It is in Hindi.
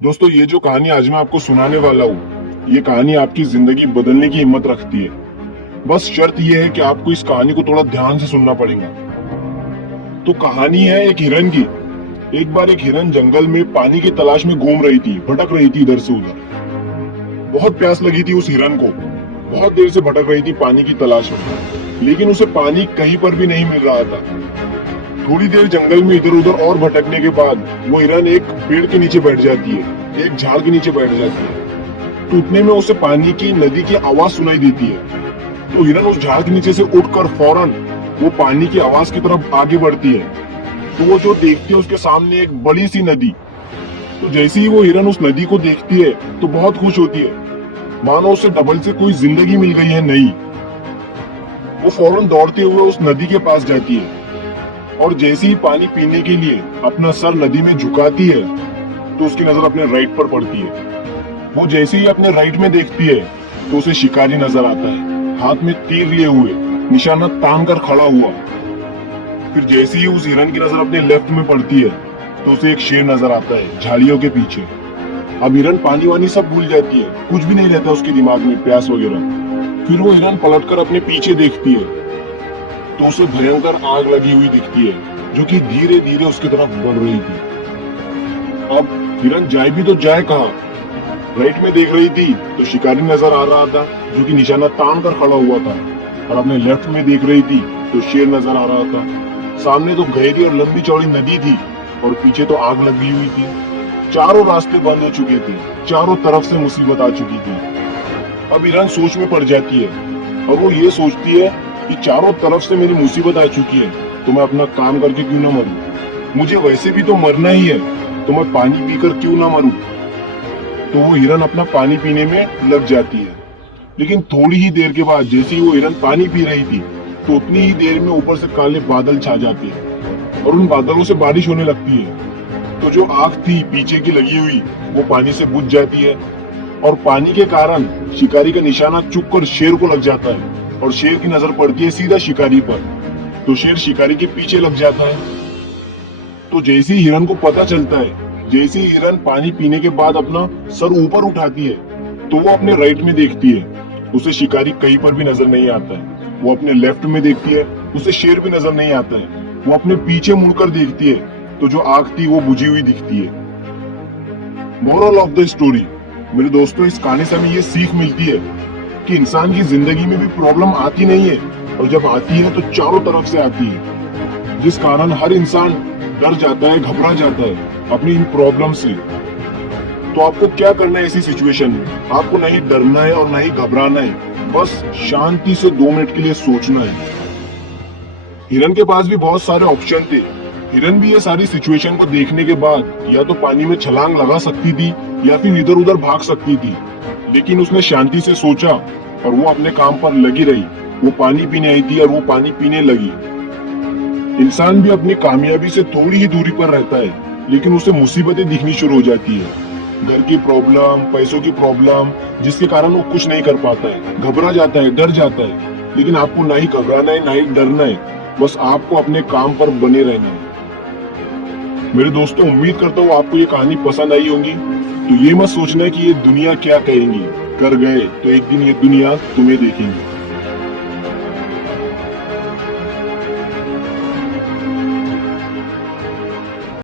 दोस्तों, ये जो कहानी आज मैं आपको सुनाने वाला हूँ, ये कहानी आपकी जिंदगी बदलने की हिम्मत रखती है। बस शर्त ये है कि आपको इस कहानी को थोड़ा ध्यान से सुनना पड़ेगा। तो कहानी है एक हिरन की। एक बार एक हिरन जंगल में पानी की तलाश में घूम रही थी, भटक रही थी इधर से उधर। बहुत प्यास लगी थी उस हिरन को। बहुत देर से भटक रही थी पानी की तलाश में, लेकिन उसे पानी कहीं पर भी नहीं मिल रहा था। थोड़ी देर जंगल में इधर उधर और भटकने के बाद वो हिरन एक पेड़ के नीचे बैठ जाती है, एक झाड़ के नीचे बैठ जाती है। तो उतने में उसे पानी की नदी की आवाज सुनाई देती है। तो हिरन उस झाड़ के नीचे से उठकर फौरन वो पानी की आवाज की तरफ आगे बढ़ती है। तो वो जो देखती है उसके सामने एक बड़ी सी नदी। तो जैसे ही वो हिरन उस नदी को देखती है तो बहुत खुश होती है, मानो उसे डबल से कोई जिंदगी मिल गई है नई। वो फौरन दौड़ते हुए उस नदी के पास जाती है और जैसे ही पानी पीने के लिए अपना सर नदी में झुकाती है तो उसकी नजर अपने राइट पर पड़ती है। वो जैसे ही अपने राइट में देखती है तो उसे शिकारी नजर आता है, हाथ में तीर लिए हुए, निशाना तान कर खड़ा हुआ। फिर जैसे ही उस हिरन की नजर अपने लेफ्ट में पड़ती है तो उसे एक शेर नजर आता है झाड़ियों के पीछे। अब हिरन पानी वानी सब भूल जाती है, कुछ भी नहीं रहता उसके दिमाग में, प्यास वगैरह। फिर वो हिरन पलटकर अपने पीछे देखती है तो उसे भयंकर आग लगी हुई दिखती है, जो कि धीरे धीरे उसकी तरफ बढ़ रही थी। अब हिरन जाए भी तो जाए कहाँ? राइट में देख रही थी तो शिकारी नजर आ रहा था, जो कि निशाना तान कर खड़ा हुआ था, और अपने लेफ्ट में देख रही थी तो शेर नजर आ रहा था। सामने तो गहरी और लंबी चौड़ी नदी थी और पीछे तो आग लगी हुई थी। चारों रास्ते बंद हो चुके थे, चारों तरफ से मुसीबत आ चुकी थी। अब हिरन सोच में पड़ जाती है और वो ये सोचती है कि चारों तरफ से मेरी मुसीबत आ चुकी है, तो मैं अपना काम करके क्यों ना मरूं? मुझे वैसे भी तो मरना ही है, तो मैं पानी पीकर क्यों ना मरूं? तो वो हिरन अपना पानी पीने में लग जाती है। लेकिन थोड़ी ही देर के बाद जैसे ही वो हिरन पानी पी रही थी तो उतनी ही देर में ऊपर से काले बादल छा जाते हैं और उन बादलों से बारिश होने लगती है। तो जो आग थी पीछे की लगी हुई वो पानी से बुझ जाती है और पानी के कारण शिकारी का निशाना चुप कर शेर को लग जाता है और शेर की नजर पड़ती है सीधा शिकारी पर। तो शेर शिकारी के पीछे लग जाता है। तो जैसे ही हिरन को पता चलता है, जैसे ही हिरन पानी पीने के बाद अपना सर ऊपर उठाती है तो वो अपने राइट में देखती है, उसे शिकारी कहीं पर भी नजर नहीं आता है। वो अपने लेफ्ट में देखती है, उसे शेर भी नजर नहीं आता है। वो अपने पीछे मुड़कर देखती है तो जो आग थी वो बुझी हुई दिखती है। मोरल ऑफ द स्टोरी, मेरे दोस्तों, इस कहानी से हमें ये सीख मिलती है कि इंसान की जिंदगी में भी प्रॉब्लम आती नहीं है, और जब आती है तो चारों तरफ से आती है, जिस कारण हर इंसान डर जाता है, घबरा जाता है अपनी इन प्रॉब्लम से। तो आपको क्या करना है ऐसी सिचुएशन में? आपको नहीं डरना है और नहीं घबराना है, बस शांति से 2 मिनट के लिए सोचना है। हिरन के पास भी बहुत सारे ऑप्शन थे। हिरन भी ये सारी सिचुएशन को देखने के बाद या तो पानी में छलांग लगा सकती थी या फिर इधर उधर भाग सकती थी, लेकिन उसने शांति से सोचा और वो अपने काम पर लगी रही। वो पानी पीने आई थी और वो पानी पीने लगी। इंसान भी अपनी कामयाबी से थोड़ी ही दूरी पर रहता है, लेकिन उसे मुसीबतें दिखनी शुरू हो जाती है। घर की प्रॉब्लम, पैसों की प्रॉब्लम, जिसके कारण वो कुछ नहीं कर पाता है, घबरा जाता है, डर जाता है। लेकिन आपको ना ही घबराना है ना ही डरना है, बस आपको अपने काम पर बने रहना है। मेरे दोस्तों, उम्मीद करता हूँ आपको ये कहानी पसंद आई होगी। तो ये मत सोचना कि ये दुनिया क्या कहेगी, कर गए तो एक दिन ये दुनिया तुम्हें देखेंगी।